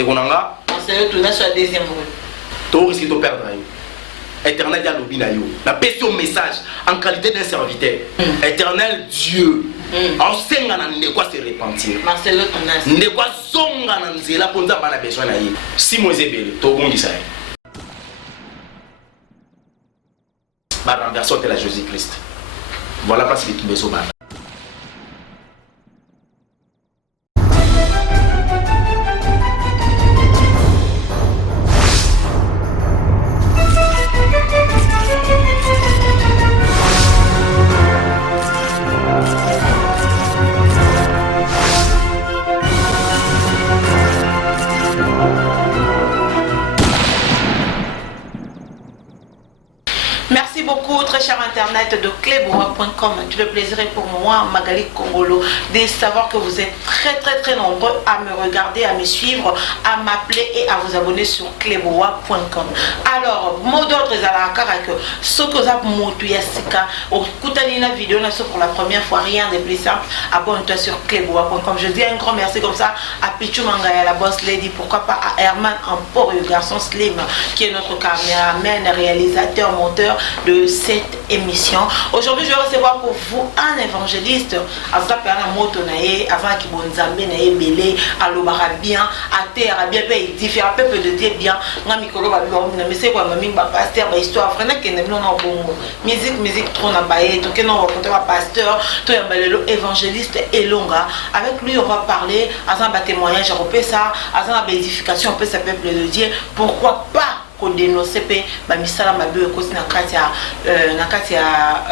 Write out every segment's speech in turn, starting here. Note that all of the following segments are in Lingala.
Ndekonanga. C'est tout là sur la deuxième rue. Tu risques de perdre. Éternel Dialobi Nayo. La question message en qualité d'un serviteur. Éternel Dieu. En sengana ne quoi se repentir. Marcelo Tonas. Ne quoi songana nzela ponza bana besoin na ye. Si moi zebele to bondi ça. Ba renverser de la Jésus-Christ. Voilà parce que tu besoin. Merci beaucoup, très cher internet de cleboa.com. Tout le plaisir est pour moi, Magali Congolo, de savoir que vous êtes très nombreux à me regarder, à me suivre, à m'appeler et à vous abonner sur cleboa.com. Alors, mot d'ordre est à la carac. Ce que vous avez montré, écoutez la vidéo pour la première fois, rien de plus simple. Abonne-toi sur cleboa.com. Je dis un grand merci comme ça à Pichou Mangaya, la boss lady, pourquoi pas à Herman Ampor, le garçon slim, qui est notre caméraman, réalisateur, monteur de cette émission. Aujourd'hui, je vais recevoir pour vous un évangéliste. Avant qu'il bonzambe na ebele alobara bien à terre bien pays différents peuples de Dieu bien nga mikolo ba na mais c'est quoi mami ba pasteur ba histoire frère que ne non bongo musique trop na baé to que non raconter ba pasteur to ya balelo évangéliste Elonga. Avec lui on va parler à un témoignage européen ça à une édification peu ce peuple de Dieu. Pourquoi pas dénoncer ba misala mabe ko na kati ya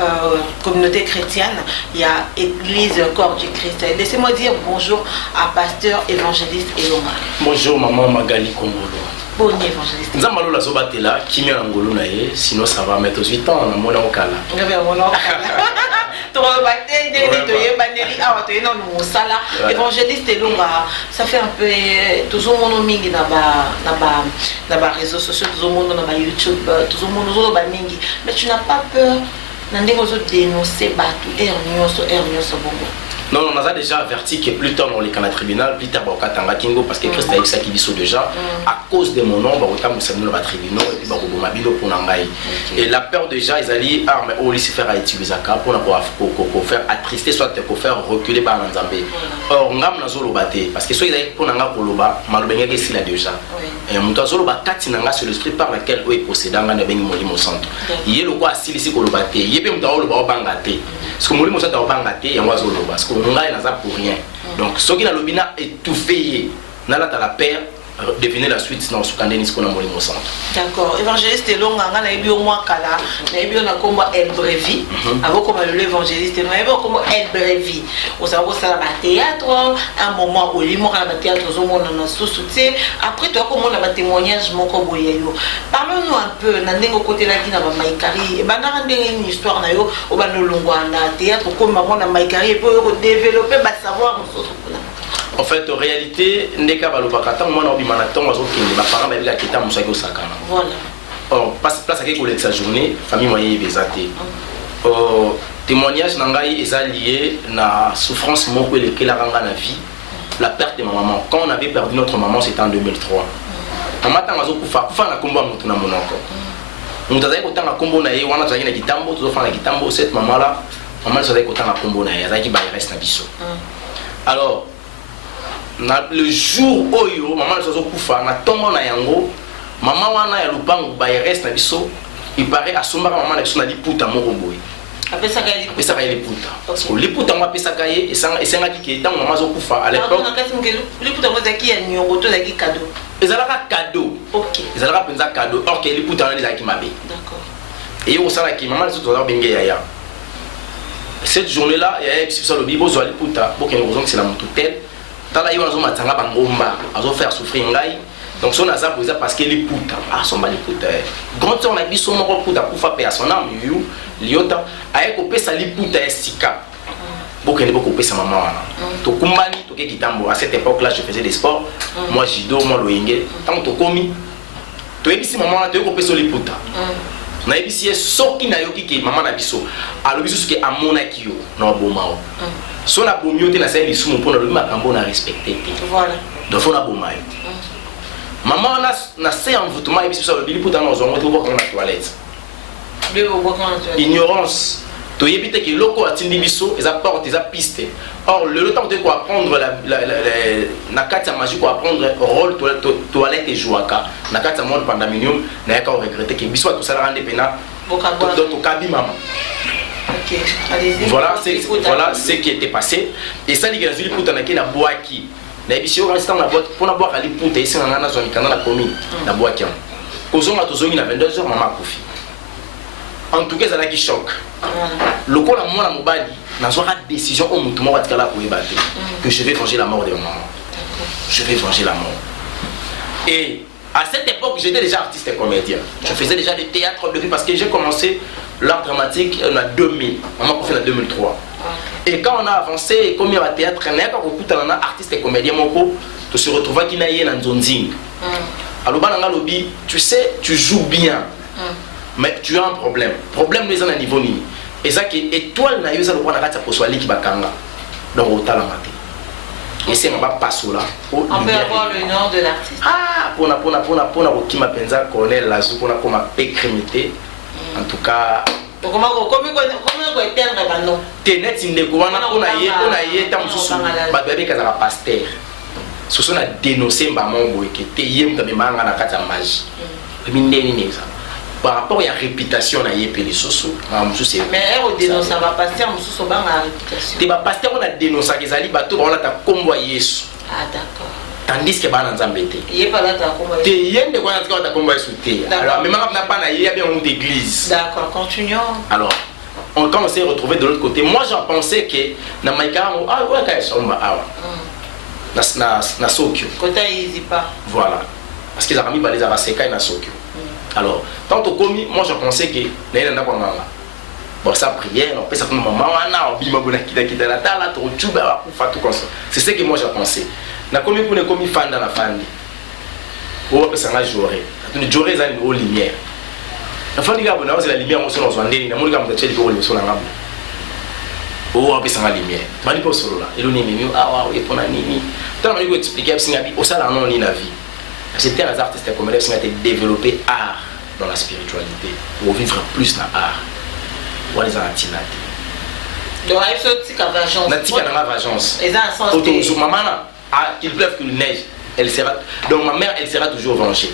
communauté chrétienne, il y a église corps du Christ. Laissez-moi dire bonjour à pasteur évangéliste Elonga. Bonjour maman Magali Congolo. Bon évangéliste. Nzamalo la zobatela kimi ya ngolo na ye sinon ça va mettre 8 ans na mona okala. Ngaba mona okala. To baté de toye baneli awa toye na musala évangéliste Elonga. Ça fait un peu toujours mon mingi na ba réseaux sociaux, toujours mon na ba YouTube, toujours mon zo ba mingi. Mais tu n'as pas peur nandingo zo dénoncer batu ernyoso bongo. Non, on a déjà averti que plus tard dans les canaux tribunal, plus tard Bakatanga Kingo, parce que Christ a eu ça qui dit déjà, à cause de mon nom, Bakota Moussamino va tribunal et puis Bakobomabilo pour Nangaï. Et la peur déjà, ils allaient armes au lycée faire à utiliser pour faire attrister, soit pour faire reculer par l'Anzambé. Or, Ngam Nazolo Bate, parce que soit ils allaient pour Nanga Koloba, Malbenga ici là déjà. Et Moutazolo Bakati Nanga sur l'esprit par lequel eux possédent Nanga Bengi Molimo Centre. Il y a le quoi assis ici Kolobate, il y a même Taolo Bangate. Parce que Molimo Centre Bangate, il y a un oiseau parce que on n'a pas pour rien. Donc, ce qui a l'obina étouffé, n'a la paire, devenez la suite dans ce qu'on a dit qu'on a mouru au centre. D'accord. Évangéliste Elonga, on a eu au moins Kala, on a eu un combat El Brevi, avant comme l'évangéliste, on a eu un combat El Brevi. On a eu ça à théâtre, un moment où l'humour à la théâtre, au monde on a sous-soutien. Après, toi, comment on a témoignage, mon comboyayo. Parlons-nous un peu, n'andégo côté là qui n'a pas Maïkari, et ben, on a une histoire, au Banolongwa, théâtre, comme on a Maïkari, pour développer, savoir, en fait, en réalité, Neka Balobakata, moi, on a eu un temps, on a eu ma parent, mais il a quitté Moussaki Osaka. Voilà. Or, place à quelqu'un sa journée, famille moyenne est bézatée. Témoignage Nangaï est lié à la souffrance que la ranga la vie, la perte de ma maman. Quand on avait perdu notre maman, c'était en 2003. Maman, on a fait un combat à mon oncle. On a fait un combo na on a fait un kitambo, tout fait un kitambo, cette maman-là, maman, on a fait un combo na elle a dit, reste na biso. Alors, le jour où maman a kufa na tomba na yango maman wana ya lupango ba reste na biso il paraît à somba maman na biso na liputa moko boy apesa ka liputa parce que liputa mo apesa ka ye esenga ki tant maman zo kufa à l'époque na kasi mke liputa mo zaki ya nyongo to zaki cadeau ezalaka cadeau. OK ezalaka penza cadeau or que liputa na zaki mabe. D'accord. Et au sala ki maman zo to benge ya cette journée là il y a sur le bibo zo liputa pour que nous raison que c'est la montoutel. Tala yo nazo matanga bangomba azo faire souffrir ngai donc son aza poza parce que les puta ah son ba les puta grand on a biso moko puta kufa pe son âme yu liota aye ko pesa li puta esika bokende boko pesa maman wana to kumbani to ke kitambo à cette époque là je faisais des sports moi judo moi loyenge tant to komi to ebisi maman wana to ko pesa li puta na ebisi soki na yoki ke maman na biso alo biso ke amona kiyo na bomao so la bomiote na sali sumo pona le makambo na respecter. Voilà. Donc on a bomai. Maman na se envoûtement et puis ça le bilipo dans nos ongles pour la toilette. Ignorance. Tu évites que loko atindi biso et ça porte et ça piste. Or le temps de quoi apprendre la carte magique pour apprendre rôle toilette et jouaka. Na carte monde pandaminium na ka regretter que biso tout ça la rendre pena. Donc kabi maman. OK, allez-y. Voilà ce qui était passé et ça dit que les pour tanaki na boaki. Na biso resta na boîte pour na boire ali pour te ici na zone kana la commune na boaki. Kozonga tozongi na 22h maman kofi. En tout cas ça n'a qui choc. Le coup la moi mobali n'a pas de décision au mutumo va la pour battre que je vais venger la mort de maman. Je vais venger la mort. Et à cette époque j'étais déjà artiste et comédien. Je faisais déjà du théâtre depuis parce que j'ai commencé l'art dramatique en 2000. Maman a fait en 2003. Et quand on a avancé comme il y a théâtre, on a beaucoup de artistes et comédiens moko tu se retrouves qui n'a rien dans Zonzing. Alors bananga lobby, tu sais, tu joues bien. Mais tu as un problème. Problème les gens à niveau ni. Et ça qui étoile na yosa le roi na kata poswali qui bakanga. Donc au talent maté. Et c'est on va passer là. On peut avoir le nom de l'artiste. Ah, pour qui m'a pensé Colonel Lazou pour comme pécrimité. En tout cas comment éteindre ba non. Tenet indeko wana on a yé tam susu. Ba bébé kazaka pasteur. Ce sont a dénoncé ba mongo que te yem ta manga na kata magie. Mindeni ni ça. Par rapport à la réputation na yé peli soso mais elle dénonce va passer en soso ba la réputation. Te ba pasteur on a dénoncé que zali bato ba on ta kombo Yesu. Ah d'accord. Tandis que ba na nzambete. Yé pas là ta kombo. Te yende kwa ta kombo Yesu te. Alors même na pas na yé bien une église. D'accord, continuons. Alors quand on s'est retrouvé de l'autre côté, moi j'en pensais que na maika ah ouais ka somba awa. Na Sokyo. Côté easy pas. Voilà. Parce qu'ils ont mis les avaseka na Sokyo. Alors, tant au commis, moi je pensais que bon, ça prière, on peut ça comme maman, c'est ce que moi j'ai pensé. Na commis pour ne commis fan dans la fan. Ou on peut s'en jouer. Tu jouer ça une lumière. La fan du gars, c'est la lumière, on se lance en ligne, on regarde le pour le son en gamme. Ou on peut s'en lumière. Tu m'as dit pas solo là. Et l'on est mieux, ah ouais, pour la nini. Tant on lui expliquer, au ça là, non, ni la vie. C'était un artiste comme elle a développé art dans la spiritualité pour vivre plus dans l'art. Pour les antinati. Donc il faut que vengeance. Natika dans la vengeance. Et ça sens de maman qu'il pleuve qu'il neige, elle sera donc ma mère elle sera toujours vengée.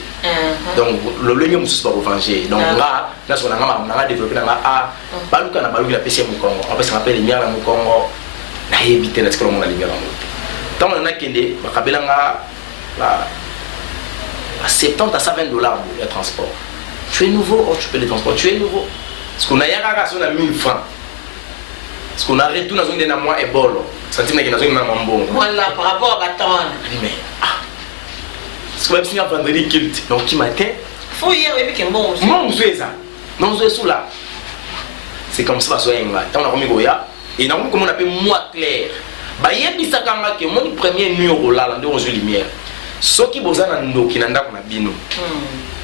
Donc le lieu musu pas venger. Donc là on a développé dans art. Baluka na baluka la PC mu Congo. Après ça rappelle lumière mu Congo. Na éviter na tsiko la lumière mu. Tant on a kende bakabela la à 70 à 120 dollars le transport. Tu es nouveau, oh, tu peux les transporter, tu es nouveau. Parce qu'on a à 1000 francs. Parce qu'on a retourné dans une mois et bol. Ça dit que dans une bon. Voilà, par rapport à Baton. Mais parce qu'on a signé un vendredi culte. Donc qui matin. Faut y aller avec un bon. Mon c'est ça. Non, c'est sous là. C'est comme ça, soit là. Tant on a remis Goya. Et non, comme on appelle moi clair. Bah, il y a des sacs que mon premier numéro là, dans deux lumière. Ce qui vous a ndoki nanda kuna bino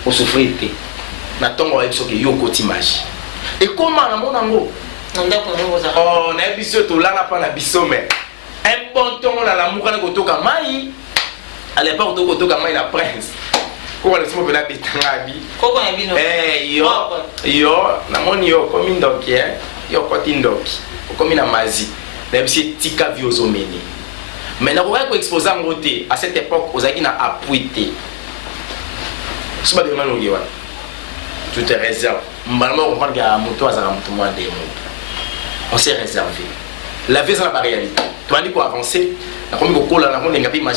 o souffrité na tongo wa biso ke yo koti magie et comment na mona ngo nanda kuna ngo za oh na biso to lala pa na biso mais un bon tongo la lamour na kotoka mai à l'époque to kotoka mai na prince ko wala simo bela bitanga bi ko ko na bino yo na moni yo komi ndoki yo koti ndoki komi na mazi na biso tika viozo meni. Mais nous avons exposé en côté à cette époque aux Aguina à Pouité. Ce n'est pas de tu te réserves. On s'est réservé. La vie, c'est la réalité. Tu as dit qu'on avancer. La première fois, on a dit que à un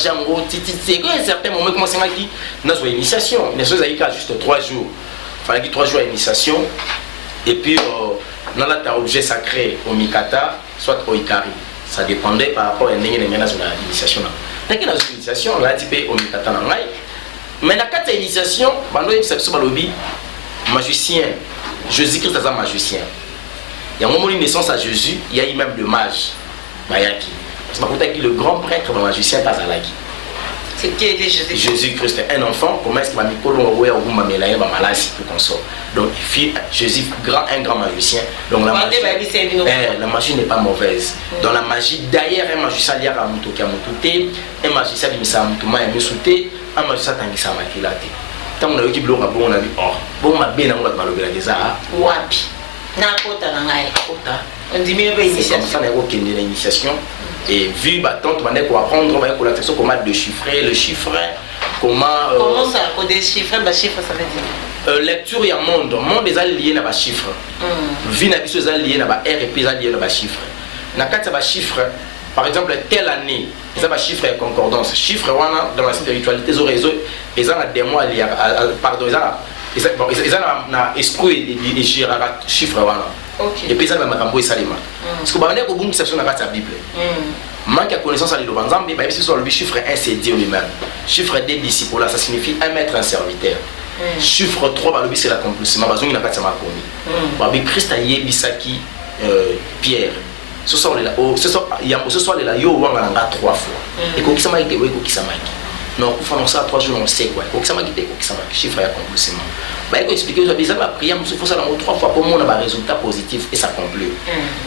certain moment, comment c'est dit dans une initiation. L'initiation, ça a juste 3 jours. Il fallait 3 jours d'initiation. Et puis, dans l'objet sacré au Mikata, soit au Ikari. Ça dépendait par rapport à l'initiation. Dans l'initiation, on a dit au Mikata. Mais dans la initiation, magicien, Jésus-Christ est un magicien. Il y a un moment de naissance à Jésus, il y a eu même le mage. Mayaki. Parce que le grand prêtre, le magicien, pas à l'aki. C'est qui était Jésus? Jésus-Christ est un enfant. Comment est-ce qu'il va pour qu'on sorte? Donc, Jésus, un grand magicien. Donc, la magie n'est pas mauvaise. Dans la magie, d'ailleurs, un magicien lié à Moutoki à Moutouté, un magicien qui a Moutouma et Moussouté, un magicien qui a Makilate. Tant qu'on a eu qui bloque à bon, on a dit, oh, bon, ma bien, on va parler de ça. Wapi. On dit mieux l'initiation. C'est comme ça qu'on a aucune initiation. Et vu tant on va apprendre, on va comment déchiffrer le chiffre, comment ça, pour déchiffrer le chiffre, ça veut dire lecture, il y a monde est lié à chiffre. Vie n'a pas lié à R et puis lié à chiffre. Dans le chiffre, par exemple, telle année, ils ont chiffre et concordance. Chiffre, dans la spiritualité, ils ont des mots liés pardon, ils ont un esprit et chiffre. Et puis ça va m'accompagner ça les mains. Parce que bah on est au bout de section de la Bible. Manque de connaissance à l'île Banzambi, bah ici sur le chiffre 1 c'est Dieu lui-même. Chiffre 2 disciple là ça signifie un maître un serviteur. Chiffre 3 bah le c'est l'accomplissement. Bah il n'a pas de ma commis. Bah Christ a yé bisaki Pierre. Ce soir là, ce soir là yo wanga 3 fois. Et quoi qui ça m'a été, quoi qui ça m'a été. Non, pour faire ça 3 jours on sait quoi. Quoi qui ça m'a été, quoi qui ça m'a chiffre et accomplissement. Bah, il faut expliquer que les la prière, il faut ça 3 fois pour moi, on a un résultat positif et ça conclut.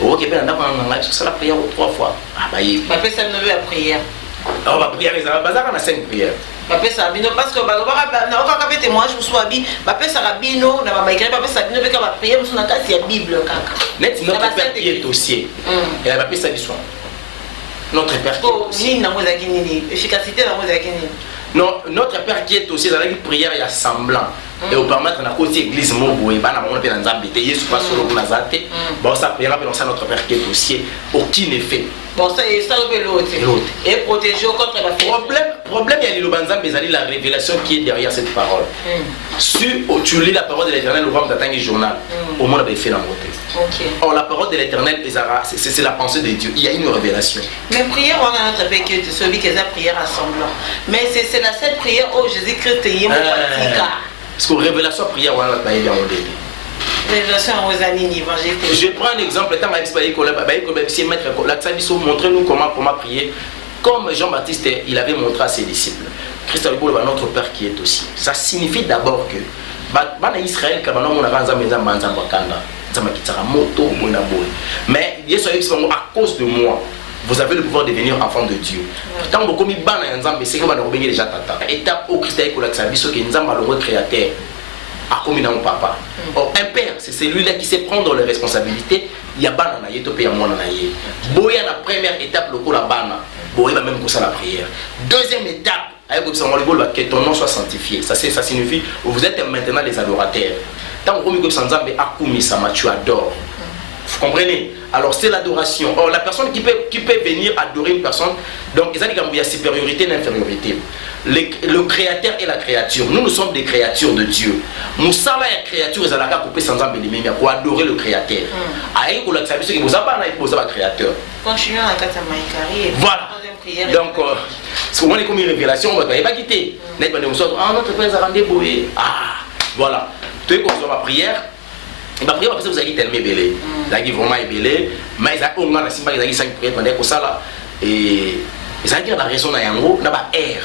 Ok, bien, on a ça la prière 3 fois. Ah, bah, il faut ça ne la prière. Ah, bah, prière, on a 5 prières. Parce que parce que quand on témoignage je suis habillé ça rabino na ba écrit ça bino pe ka prière sur la case ya Bible kaka. Net notre père qui est dossier. Et elle va payer ça du soin. Notre père qui na mozaki nini efficacité na mozaki nini. Non, notre père qui est aussi dans la prière il y a semblant. Et au permettre na côté église mobo et bana mona pe na nzambe te yesu pas solo kuna zate. Bon ça prière pe ça notre père qui est aussi aucun effet. Bon ça et ça l'autre. Et protéger contre la problème il y a le banzambe ezali la révélation qui est derrière cette parole. Si tu lis la parole de l'Éternel au moment d'attendre journal, au monde avait fait la montée. OK. Or la parole de l'Éternel c'est la pensée de Dieu. Il y a une révélation. Mais prière on a notre père que celui qui a prière assemblant. Mais c'est la seule prière où Jésus-Christ est pratique. Parce que révélation prière on a pas bien au début. Révélation aux années évangile. Je prends un exemple tant montrez-nous comment prier comme Jean-Baptiste il avait montré à ses disciples. Christ notre Père qui est aussi. Ça signifie d'abord que Israël mais à cause de moi vous avez le pouvoir de devenir enfant de Dieu. Tant que vous avez c'est que vous avez déjà tata. Étape au Christ avec la vie, ce qui est le créateur. A commis dans mon papa. Or, un père, c'est celui-là qui sait prendre les responsabilités. Il y a banana, il y a topé à moi nanaye. Boya la première étape, le coup la bana. Boya va même pour ça la prière. Deuxième étape, avec que ton nom soit sanctifié. Ça signifie que vous êtes maintenant les adorateurs. Tant que vous avez tu adores. Vous comprenez? Alors c'est l'adoration. Or la personne qui peut venir adorer une personne, donc il y a supériorité et infériorité. Le créateur et la créature. Nous sommes des créatures de Dieu. Nous sommes des créatures pour adorer le créateur. Continuons à voilà. Donc, c'est comme une révélation, on ne va pas quitter. Notre Père a rendez-vous. Ah, voilà. Tu es comme ma prière. Ma prière, parce que vous avez tellement belé. Vous avez vraiment belé. Mais il y a 5 prières. Et ça veut dire la raison d'un yango, n'a pas R.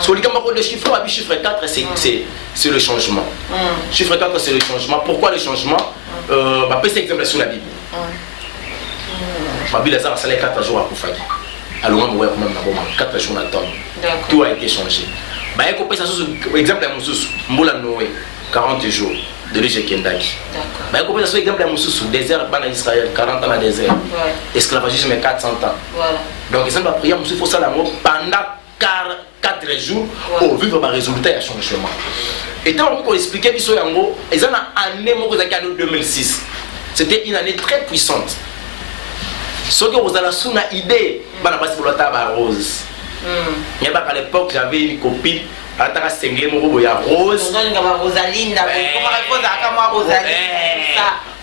Sur le chiffre 4, c'est le changement. Chiffre 4, c'est le changement. Pourquoi le changement? C'est exemple sur la Bible. La Bible, ça a 4 jours à Koufaki. Alors, on va même 4 jours à tombe. Tout a été changé. Exemple à Moussous, Moula Noé, 40 jours. De l'Égypte Kendaki. D'accord. Mais exemple à Moussous, désert, ban Israël, 40 ans dans le désert. Esclavagisme, 400 ans. Voilà. Donc, ils ont prié Moussous, il faut ça pendant 4 jours pour vivre un résultat et un changement. Et tant qu'on expliquait, ils ont une année 2006. C'était une année très puissante. Ce que vous avez une idée, c'est rose. Il y a à l'époque, j'avais une copine. Ataka sengle moko ya rose. Rosaline,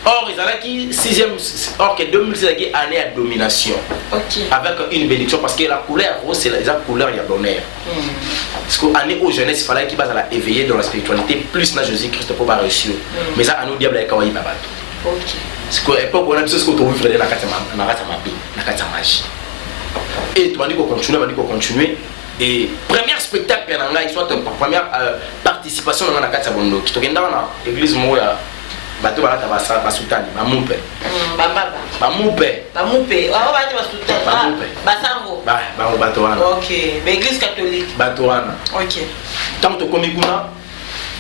or ils allaient 6e, or que 2006 est année à domination. Okay. Avec une bénédiction parce que la couleur rose c'est la couleur il y a d'honneur. Parce qu'année aux jeunesse il fallait qu'il va éveiller dans la spiritualité plus na Jésus-Christ pour pas réussir. Mais ça à nous diable avec Kawaii Baba. OK. Parce que l'époque on a dit ce qu'on trouve frère na kata magie. Et tu m'as dit qu'on continue, Et premier spectacle soit première participation dans la carte Sabondo qui est dans l'église Moya bateau balata basutani bamoupe bamoupe basango bato wana OK l'église catholique bato wana OK tant to komi kuna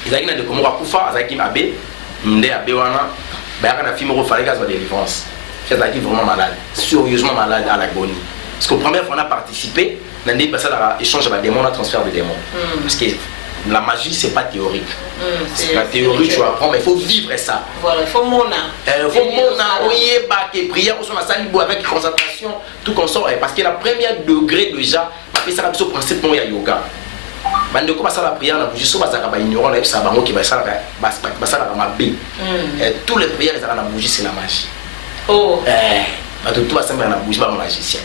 ezaki na de komo kufa azaki abe nde abe wana bayaka na film ko fallait qu'à délivrance c'est-à-dire vraiment malade sérieusement malade à l'agonie parce que première fois on a participé dans des échange avec des démons, on transfert de démons. Parce que la magie, c'est pas théorique. C'est la théorie, tu apprends, mais il faut vivre ça. Voilà, il faut mona. Il faut mona, oui, prière, on a sali avec concentration, tout qu'on sort. Parce que la première degré déjà, après ça, le principe de yoga. Quand on passe à la prière, on a juste ignorant, on a ça, qui va ça, tous les prières, la bougie, c'est la magie. Oh. Tout va sembler la bougie, pas magicien.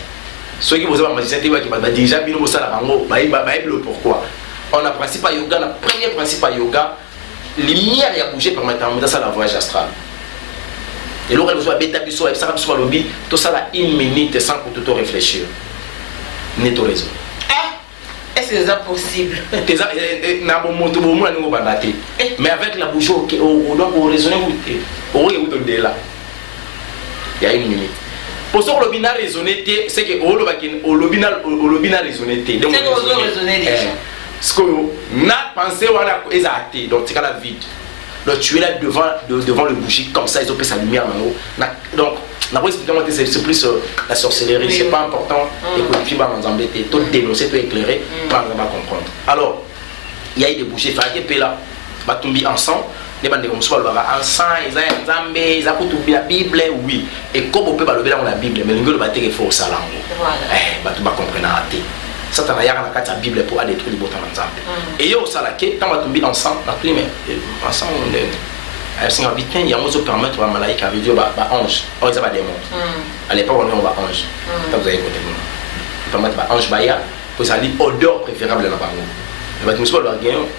Ceux qui vous avez magicien, qui va déjà bien au salaire, le pourquoi. On a principe à yoga, le premier principe à yoga, lumière et à bouger permettant de ça la voyage astral. Et là, vous avez bêta biso, et ça va sur le lobby, tout ça là, 1 minute sans pour tout réfléchir. Net au réseau. Est-ce que c'est possible? Mais avec la bougie, on raisonne, on est là. Il y a 1 minute. Pour ça, le lobby n'a raisonné, c'est que le lobby n'a raisonné. C'est que vous avez raisonné déjà. Ce qu'on a pensé, on a acté, donc c'est la vide. Donc tu es là devant le bougie, comme ça, ils ont fait sa lumière en haut. Donc, c'est plus la sorcellerie, c'est pas important. Et que tu vas nous embêter, tout dénoncer, tout éclairer, pas vraiment comprendre. Alors, il y a eu des bougies, il y a là, Batumbi ensemble. Les bandes comme ça, ensemble, ils ont la Bible, oui. Et comme on peut lever la Bible, mais le bâtir est faux, ça là. Tu vas comprendre. Ça, tu as la Bible pour aller détruire les bâtiments ensemble. Et il y a aussi la quête, quand on va ensemble, ensemble, il y a un autre permettre à Malaïka à vidéo, ange. Oh, ils ont des démons. À l'époque, on va ange. Quand vous avez côté de nous, permettre à ange Baya, vous avez dit odeur préférable dans la banque.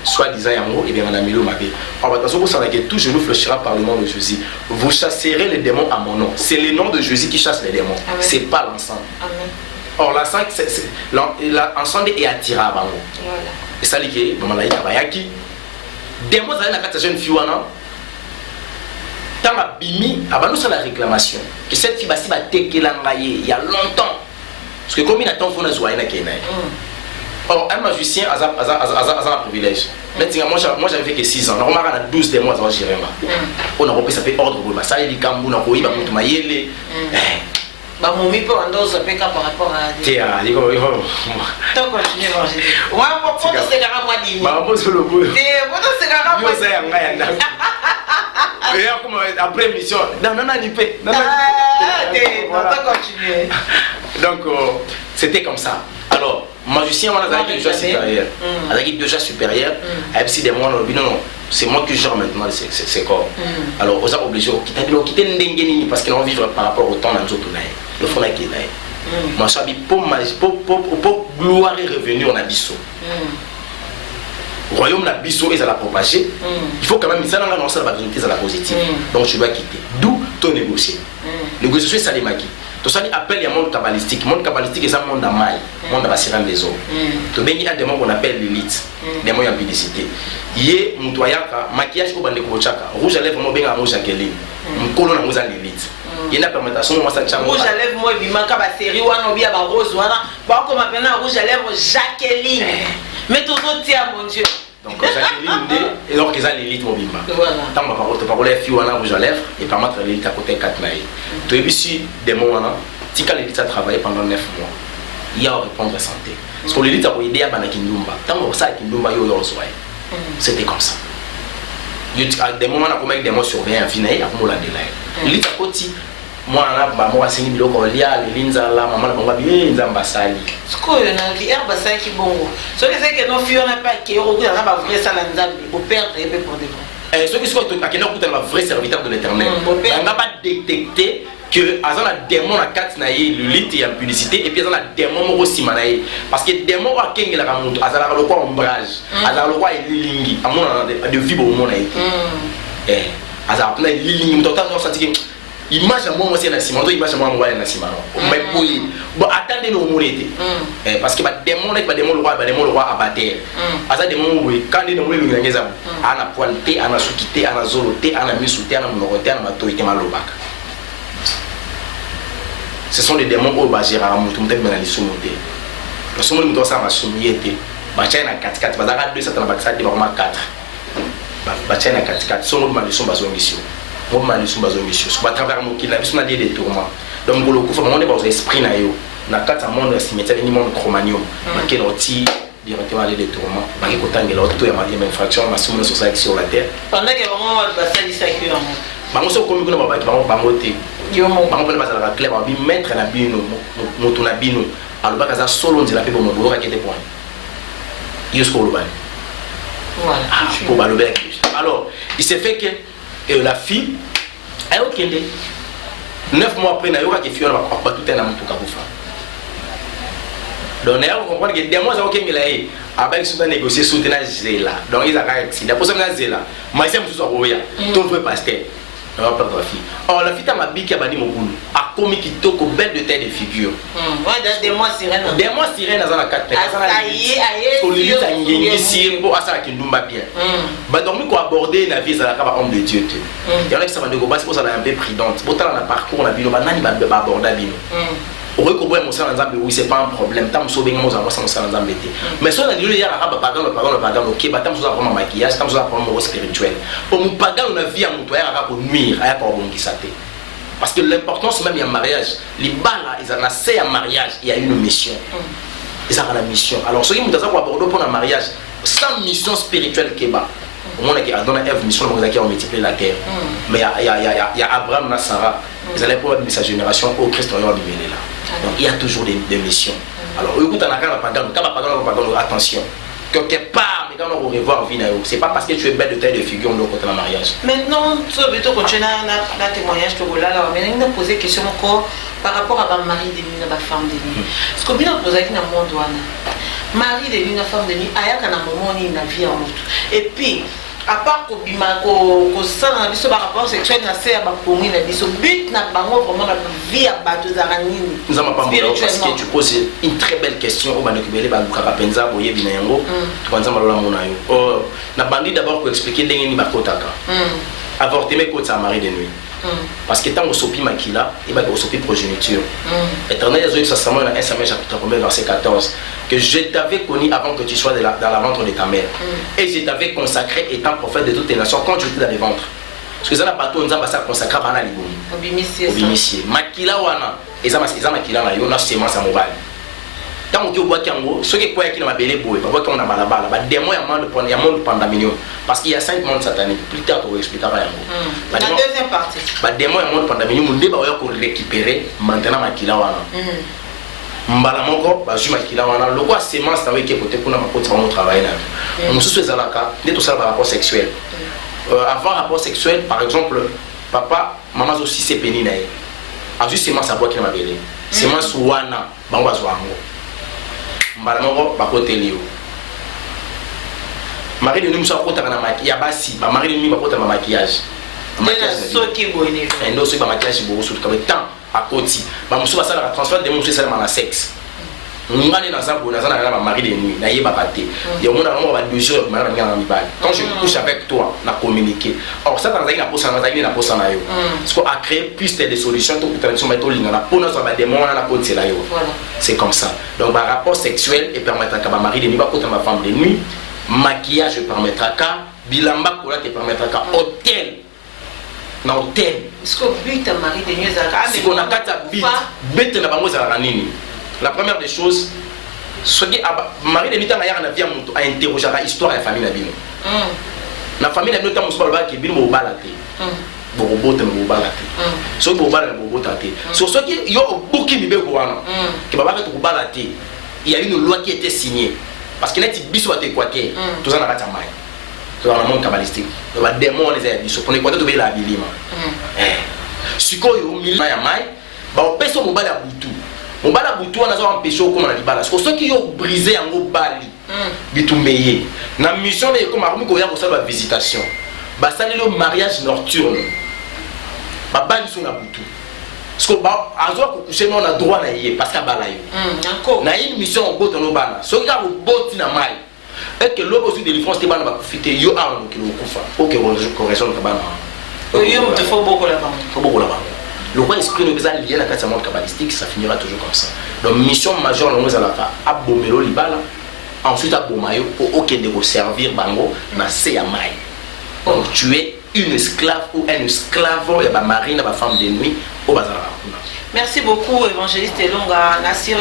Soit-disant et bien on a mis le mabé. On va que tout genou fléchira par le nom de Jésus. Vous chasserez les démons à mon nom. C'est le nom de Jésus qui chasse les démons. C'est pas l'ensemble. Or l'ensemble est attiré à Bango. Et ça dit que maman laïka bayaki. Démons dans la carte jeune fille wana. Tant la bimi, abandon sur la réclamation. Que cette fille basi ba tekela ngaye il y a longtemps. Parce que comme il attend faut na zoya na kenaï. Or, un magicien a un privilège. Moi, j'avais fait que 6 ans. On a 12 démons avant gérer. On a repris ça fait ordre pour ça. Il y a des cambous, on a eu des maïles. Bah, mon mi peut en dose par rapport à. Tiens, il faut. Tant continuer à manger. Ouais, on va prendre ce gara moi d'imi. Bah, on se le bout. C'est gara moi. Après mission, non, n'y paie. Non, continuer. Donc, c'était comme ça. Alors, magicien, on a déjà supérieur. Avec déjà supérieur, avec si des mois, non, c'est moi qui gère maintenant ces corps. Alors, on est obligé de quitter Ndengeni parce qu'ils vont vivre par rapport au temps dans notre life. Le fond est qui est là. Moi, je suis pour gloire et revenu en abysso. Royaume d'abysso et à la propager. Il faut quand même ça dans la vérité, à la positive. Donc, je dois quitter. D'où ton négocier. Négocier, c'est Salimaki. Tout ça appelle le monde kabbalistique. Le monde kabbalistique est un monde à maille, monde à bassiran des eaux. Tout bien, il y a des mondes qu'on appelle l'élite, des moyens de publicité. Il y a un maquillage au bandé kochaka, rouge à lèvres, moi bien à rouge à Kelly. Un colon à rouge à l'élite. Il y a une permutation, moi ça tient. Rouge à lèvres, moi, il manque à série, ou à bien à rose, ou à comme maintenant rouge à lèvres, Jacqueline. Mais tout le tiens, mon Dieu. Donc, Jacqueline, et donc, ils ont l'élite mobile. Tant que tu parles de filles, on a rouge à lèvres, et par contre, l'élite à côté 4 mailles. Tu as ici des mots, si l'élite a travaillé pendant 9 mois, il y a à répondre à santé. Parce que l'élite a aidé à Banakindumba. Tant que ça, Kindumba, c'était comme ça. Il y a des moments où des mots surveillent un final, il y a un mot là. L'élite a côté. Moi, je suis un peu de l'Inza, la maman, je suis un peu ce qu'on a dit, c'est qui bon. Ce qui c'est que nos filles n'ont pas qui ont un vrai salanzam, au père et pour des gens. Ceux qui sont un vrai serviteur de l'éternel, on n'a pas détecté que à la démon à 4 naïe, le lit et la publicité, et puis à la démon aussi manaïe. Parce que démon à King et la ramonte, à la loi ombrage, à la loi et lilingi, à mon de vivre au monde. À la loi et lilingi, image à moi c'est na ciment to image à moi na ciment mais boy bon attendez le monete parce que ba démon le roi abattre asa démon boy quand les démons le ngeza ana pointe ana sukité ana zoloté ana misuté ana monoroté ana matoité malobaka. Ce sont les démons au bajira mutu mutu na lisumuté le somo mutu sa masumiyete ba chana 4 bazaka 2 ça na baksa de vraiment 4 ba chana 4 somo maliso bazo mission moi maliso bazo mission so ba travers mo kila biso na lié des tourments donc ngolo ko fa monde ba esprit na yo na kata monde cimetière ni monde chromanium ba ke roti directement les tourments ba ke kotangela auto ya ma infraction ma somo sur la terre pendant que vraiment ba salisa ki yo bango so komi kuna ba bango te yo mo bango pele basala clair ba bi mettre na bino moto na bino alors bakaza solo nzela pe bomo bolo rakete point jusqu'au loban voilà pour balober. Alors il s'est fait que la fille a okende 9 mois après na yoka ke fiona ba tout un amutuka kufa donc na vous comprendre que des mois ça okengela e avec ce négocier soutenir zela donc ils a accident pour ça na zela mais c'est muso roya ton vrai pasteur. Or la fille m'a dit qu'il y a bani mobulu a commis qui toko belle de tête de figure des mois sirène dans la 4 pour lui ça ngeni si pour ça qui ndumba bien ba donc ko aborder la vie ça la homme de Dieu il y en a qui ça va de go parce que ça un peu prudente pour dans la parcours na bino ba nani ba aborder bino au recouvrir mon sang ensemble oui c'est pas un problème tant sauver mon sang ensemble mais ça on a dit hier arabe pardon OK ba tant ça prendre maquillage tant ça prendre mon spirituel pour mon pagan on a vie à mon toit arabe nuire à pour bon qui saté parce que l'importance même il y a mariage les bala ils en assez à mariage il y a une mission ils ont la mission alors ceux qui m'ont dit ça pour aborder pour un mariage sans mission spirituelle keba au moins qui a donné Ève mission pour qui ont multiplié la terre mais il y a Abraham et Sarah ils allaient pour sa génération au Christ on va vivre là. Donc il y a toujours des missions. Alors écoute on a pas attention. Quelque part mais quand on va revoir vie c'est pas parce que tu es belle de tête de figure on doit compter le mariage. Maintenant tu veux continuer à témoignage de là alors mais on poser question encore par rapport à ma mari de nuit na femme de nuit. Parce que bien poser qui na monde wana. Mari de nuit na femme de nuit aya kana moment ni na vie en route. Et puis à part que ça na biso par rapport sexuel na c'est ba kongi na biso but na bango vraiment la vie à bateau zaranini nous avons pas parce que tu poses une très belle question au bande kibele ba lukaka penza boye bina yango tu penza malola mona yo oh na bandi d'abord pour expliquer ndenge ni bakotaka avorter mes côtes à mari de nuit parce que tant au sopi makila et ba au sopi progéniture éternel Jésus ça Samuel dans 1 Samuel chapitre 1 verset 14 que je t'avais connu avant que tu sois dans la ventre de ta mère et je t'avais consacré étant prophète de toutes les nations quand tu étais dans les ventres parce que ça n'a pas tout nous a consacré bana libomi obimisie makila wana eza makila na yo na semence à mobile tant que bois kango ce qui quoi qui na mabele boy ba bois na balabala ba démon ya monde pandaminium parce qu'il y a 5 mondes sataniques plus tard on expliquera yango la deuxième partie ba démon ya monde pandaminium ndé ba ko récupérer maintenant makila wana mbala moko bazwi makila wana loko a semence na weke côté kuna makoti on travailler na mususu ezalaka nde to sala rapport sexuel avant rapport sexuel par exemple papa maman aussi c'est peni na ye azwi semence aboki na mabele semence wana bango azwa ngo mbala moko bakoteli yo mari de nuit so akotaka na maquillage basi ba mari de nuit bakota na maquillage soki boyene ndo so ba maquillage bo so ka temps akoti ba musu basala ka transfert de musu sala na sexe ngane na zambo na zana na mari de nuit na yeba baté ya mona vraiment ba 2 jours mara ngana mibali quand je couche avec toi na communiquer or ça dans na posa na yo parce qu'on a créé plus de solutions pour tradition meto linga na pona so ba démon na koti la yo c'est comme ça donc ba rapport sexuel et permettra ka ba mari de nuit ba kota ma femme de nuit maquillage permettra ka bilamba kola te permettra ka hôtel na hôtel est-ce que but ta mari de nuit zaka si on a kata bit na bango za nini. La première des choses, ce qui mari de nuit na ya na via mutu a interroger la histoire de la famille na bino. La famille na bino ta musu ba ki bino mo balate. Bo bote mo balate. So bo balate mo botate. So ce qui yo boki mi be ko wana. Que baba ka to balate. Il y a une loi qui était signée parce que net biso ate kwate. Tout ça na kata mai. Tout dans le monde kabbalistique. Ba démon les a biso pour ne kwate to be la bilima. Sikoyo milima ya mai ba opeso mo bala butu. Mon bala butu wana zo empêcher ko na libala parce que ceux qui ont brisé yango bali bitumbeye na mission na ko makomi ko ya ko sala visitation ba sali le mariage nocturne babali so na butu parce que ba azo ko coucher non na droit na yé parce que bala yo na une mission en boto no bana so ka boti na mai et que l'autre aussi de délivrance te bana ba profiter yo a no ki lo kufa OK correction ka bana yo te faut beaucoup là-bas le roi esprit ne peut lié la carte monde kabbalistique, ça finira toujours comme ça. Donc mission majeure nous allons faire abomelo libala, ensuite abomayo pour aucun de servir bango na se ya mai. Donc tu es une esclave ou un esclave ya ba marine ba femme de nuit au bazar. Merci beaucoup évangéliste Elonga Nasir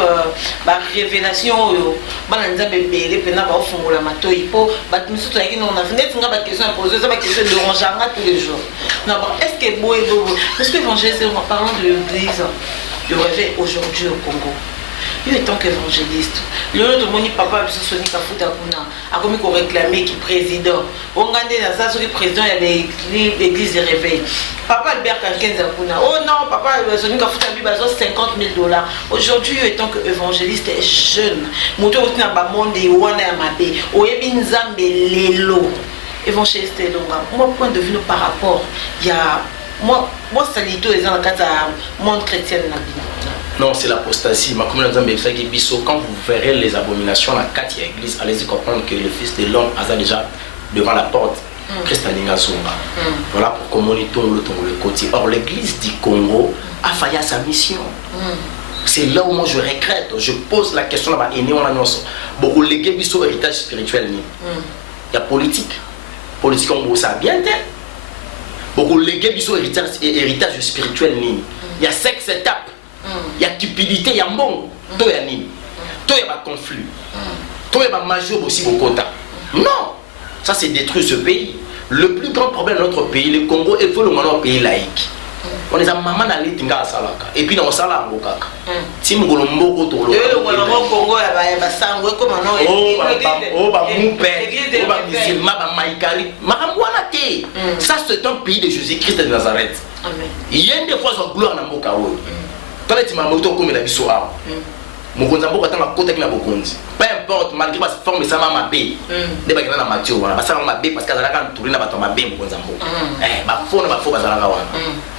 ba révélation yo bana nzambe belé pena ba ofungola matoyi po ba misuto yaki non na fenêtre nga ba question poser ça ba question de rangeanga tous les jours. Non est-ce que boy parce que évangéliste en parlant de l'église de réveil aujourd'hui au Congo. Il est tant qu'évangéliste. Le moni papa biso soni kafuta kuna a commis qu'on réclamer qui président. On gande na ça sur le président il y a l'église de réveil. Papa Albert Kankenza kuna. Oh non, papa soni kafuta bi bazo $50,000. Aujourd'hui, il est tant qu'évangéliste est jeune. Moto otina ba monde wana ya mabe. Oyebi nzambe lelo. Évangéliste longa. Moi point de vue par rapport il y a moi salito les dans le monde chrétien na Bible. Non, c'est l'apostasie. Ma communauté biso, quand vous verrez les abominations à la 4e église, allez-y comprendre que le Fils de l'homme a déjà devant la porte. Christ Alingasonga. Voilà pour communiquer le côté. Or, l'église du Congo a failli à sa mission. C'est là où moi je regrette. Je pose la question là-bas. Et on annonce. Beaucoup de biso héritage spirituel. Il y a politique. Politique, on ça bien tête. Beaucoup de biso héritage spirituel. Il y a 5 étapes. Il y a cupidité, il y a bon, tout est nini, tout est conflit, tout est majeur aussi au quota. Non, ça c'est détruire ce pays. Le plus grand problème de notre pays, le Congo, il faut le mener un pays laïque. On est à maman d'aller tinga salaka et puis dans sala ngokaka. Si mugolo mboko tolo. Le Congo ya ba sango comme non. Oh ba moupe, oh ba musulman ba maïkari. Makamwana te. Ça c'est un pays de Jésus-Christ de Nazareth. Amen. Il y a des fois son gloire na mboka wo. Peu importe, malgré ma forme, ça m'a mabé. Des bagages dans la matière, ça m'a mabé parce qu'elle a tourné dans ma mabé. Ma faux, ma faux,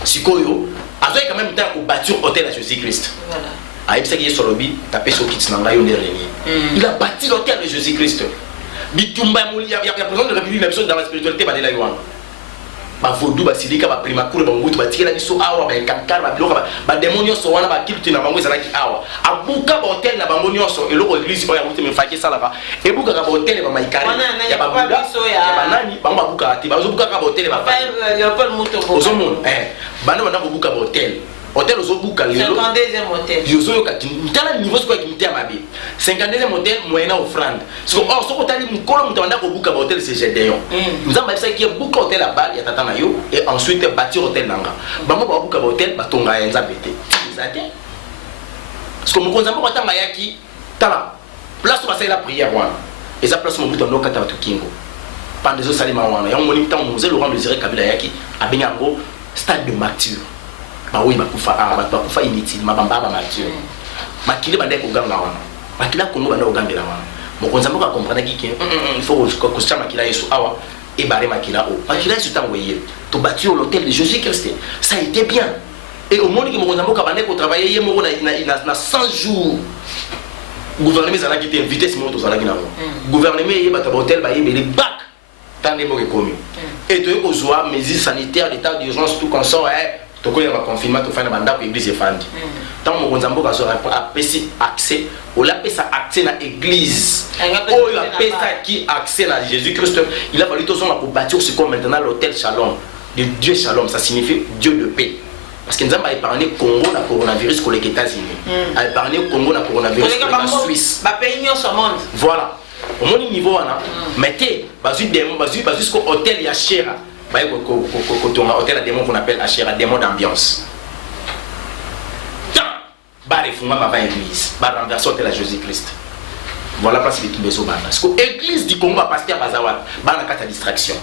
si Koyo, avec quand même temps pour bâtir l'hôtel à Jésus-Christ. Voilà. Il sur le bit, tapé sur Kits Nanga, il a bâti l'hôtel de Jésus-Christ. Bitumba, il y a besoin de révéler une chose dans la spiritualité, ba vodou ba silika ba prima cour ba ngutu ba tikela biso awa ba kankar ba biloko ba démon so wana ba kilti na bango ezalaki awa abuka ba hotel na bango nyonso eloko église oya kuti me faki sala ba ebuka ka ba hotel ba maikari ya ba buda ya ba nani ba buka ati ba zo buka ka ba hotel ba Léopold Mutombo ozomon bana bana ko buka ba hotel hôtel ozobuka lelo 52e hôtel yozo ka tala niveau ko kimite ya mabe 52e hôtel moyena offrande so or so ko tali mukolo mutanda ko buka ba hôtel c'est Gédéon nous avons ça qui buka hôtel à Bal ya tata na yo et ensuite bâtir hôtel nanga bango ba buka ba hôtel batonga ya nzabete izate parce que mukonza moko tanga yaki tala place ba la prière wana et ça place mon buto ndoka ta tukingo pendant zo salima wana ya moni tant musée Laurent Désiré Kabila yaki abenyango stade de martyr. Bah oui, bakufa inutile, mabamba martyr. Makile bande ko ganga wana. Makila Congo bande ko gambela wana. Mokonza moko comprendre ki il faut que ça makila yesu awa et baré makila o. Makila yesu tangoye. To bâtir l'hôtel de Jésus-Christ. Ça a été bien. Et au monde qui mokonza moko bande ko travailler ye moko na 100 jours. Gouvernement zala qui t'invité ce moment to zala gina. Gouvernement ye bata hôtel ba yebele bac. Tande mo commis. Et to ko zoa mesures sanitaires d'état d'urgence tout consort to ko ya ba confinement to fana banda ko église efandi tant mo konzambo ka zo a pesi accès o la pesa accès na église o la pesa qui accès na Jésus-Christ il a fallu tous on pour bâtir ce comme maintenant l'hôtel Shalom de Dieu Shalom ça signifie Dieu de paix parce que nous avons épargné Congo na coronavirus pour les États-Unis a épargné Congo na coronavirus pour la Suisse ba pays nyonso monde voilà au mon niveau wana mettez bazu jusqu'au hôtel ya Chera. Bah, quand on a hôtel à démon qu'on appelle Achera, démon d'ambiance. Bah, les fumeurs va église, bah, renverser hôtel à Jésus-Christ. Voilà parce qu'il est tout bas. Parce que l'église du Congo a passé à Bazawat, bah, on a ta distraction.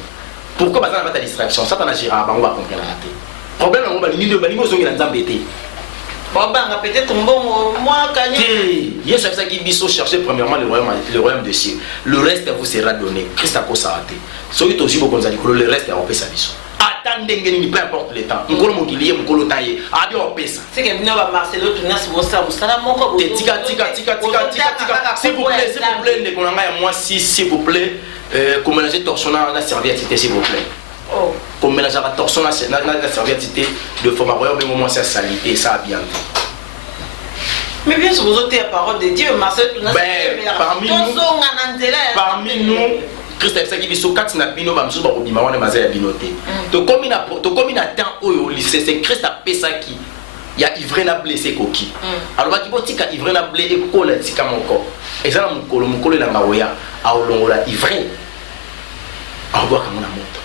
Pourquoi Bazawat n'a pas ta distraction? Ça, t'en as géré, bah, on va comprendre la raté. Problème, on va l'unir, bah, l'unir, on va l'embêter. Bon, bah, peut-être un bon mois, Kanye. Il y a ça qui dit chercher premièrement le royaume de cieux. Le reste vous sera donné. Christ a quoi ça raté. Soyez aussi beaucoup le reste est en paix sa vie. Attends ndengeni peu importe le temps mukolo mokili ye mukolo taye abi opesa c'est que bino ba Marcelo Tunas bossa musala moko tika s'il vous plaît ndeko na ngai moi s'il vous plaît comme mélanger torsion na serviette s'il vous plaît comme mélanger la torsion na serviette de forme royaume mais moi c'est salité ça bien. Mais bien sûr, vous êtes la parole de Dieu, Marcel Tunas. Parmi nous, Christ a dit que quatre na bino ba msusu ba kobima wana mazaya binote. To komi na temps au lycée, c'est Christ a fait ça qui il y a ivre na blessé koki. Alors ba kibotika ivre na blé et kola tika moko. Et ça mukolo na ngaoya a olongola ivre. A boka mona moto.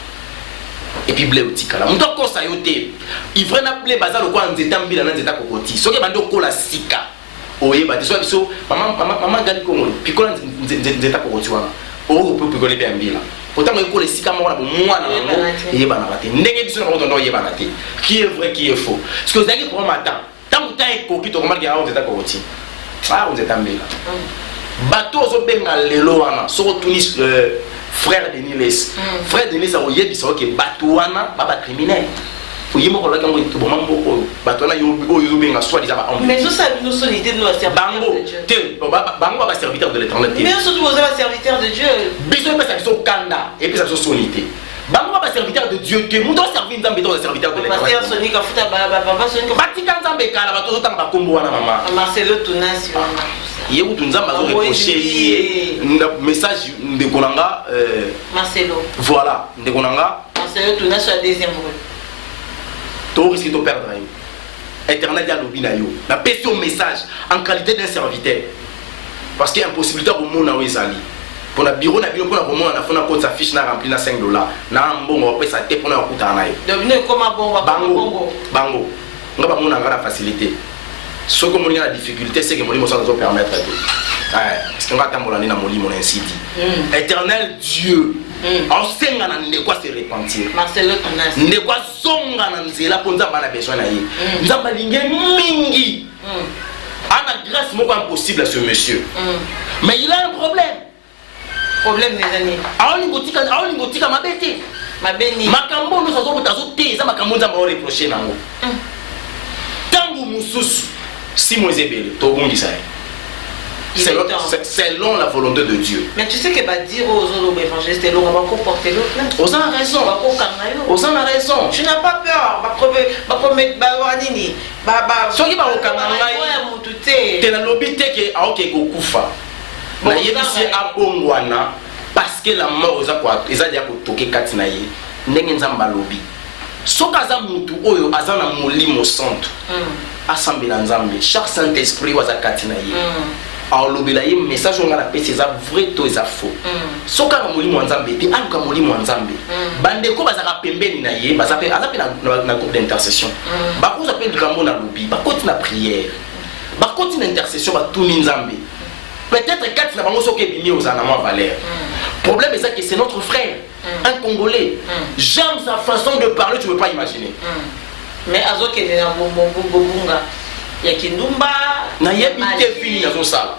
Et puis blé otika la. Muto ko sa yote. Ivre na blé bazalo ko nzeta mbila na nzeta kokoti. Soki bando kola sika. Oye ba deso biso mama gali kongo pikola nzeta kokoti wana. O peut picoler bien mbila. Pourtant ko le sika mona bo mwana ngo yeba na bate. Ndenge biso na bondo yeba na te. Qui est vrai qui est faux. Parce que vous allez pour matin. Tant que tu ko ki to komaki a nzeta kokoti. Ah nzeta mbila. Bato zo benga lelo wana. So tunis frère Denis Les. Frère Denis a oye biso ke bato wana ba criminel. Mais tout ça, nous sommes l'idée de nos serviteurs de Dieu. Bango va serviteur de l'éternel. Mais surtout, vous êtes serviteur de Dieu. Besoin de ça, Kanda et puis ça, solité. Bango va serviteur de Dieu. Que nous devons servir dans le serviteur de l'éternel. Marcelo Tunas. Il y a un message de Konanga. Marcelo. Voilà, de Konanga. Marcelo Tunas sur la deuxième rue. Tu risques de perdre. Éternel a lobby na yo. La paix au message en qualité d'un serviteur. Parce qu'il y a une possibilité pour mon nawe zali. Pour le bureau na bureau pour la roman on a fait une sa fiche na rempli na $5. Na mbongo on paie sa tête pour na kuta na yo. Devenez comme bongo. Bango. On va mon la facilité. Ce que mon a la difficulté c'est que mon ça nous permettre de. Parce qu'on va tambola na moli mon ainsi dit. Éternel Dieu. En senga na ndekwa se repentir. Marcelo Tunas. Ndekwa zonga na nzela pour nzamba na besoin na ye. Nzamba linge mingi. Ana grâce moko impossible à ce monsieur. Mais il a un problème. Problème des années. Aoni ngotika mabete. Mabeni. Makambo no sazo botazo te za makambo nzamba o reprocher nango. Tangu mususu si moezebele to bondi ça. Selon la volonté de Dieu. Mais tu sais que va dire aux autres évangélistes, on va comporter l'autre. Aux a raison. Aux a raison. Tu n'as pas peur. Va promettre bawanini. Soki ba okanangai. Te na lobby te ke aoke kokufa. Na yebisi abongwana parce que la mort oza kwa ezali ko toke kati na ye. Ndenge nzamba lobby. Soka za mutu oyo azana molimo santo. Assemblée nzambe. Chaque Saint-Esprit waza kati na ye. Alors le message on a la paix c'est vrai to c'est faux. Soka na molimo nzambe puis aluka molimo nzambe. Bandeko bazaka pembeni na ye, bazape na groupe d'intercession. Ba ko appelle kambo na lobby, ba koti na prière. Ba koti na intercession ba tout nzambe. Peut-être quatre na bango soke bimi aux anamwa valeur. Problème c'est que c'est notre frère, un Congolais. J'aime sa façon de parler, tu peux pas imaginer. Mais azoke na bonga. Ya kindumba na yebite fini na zo sala.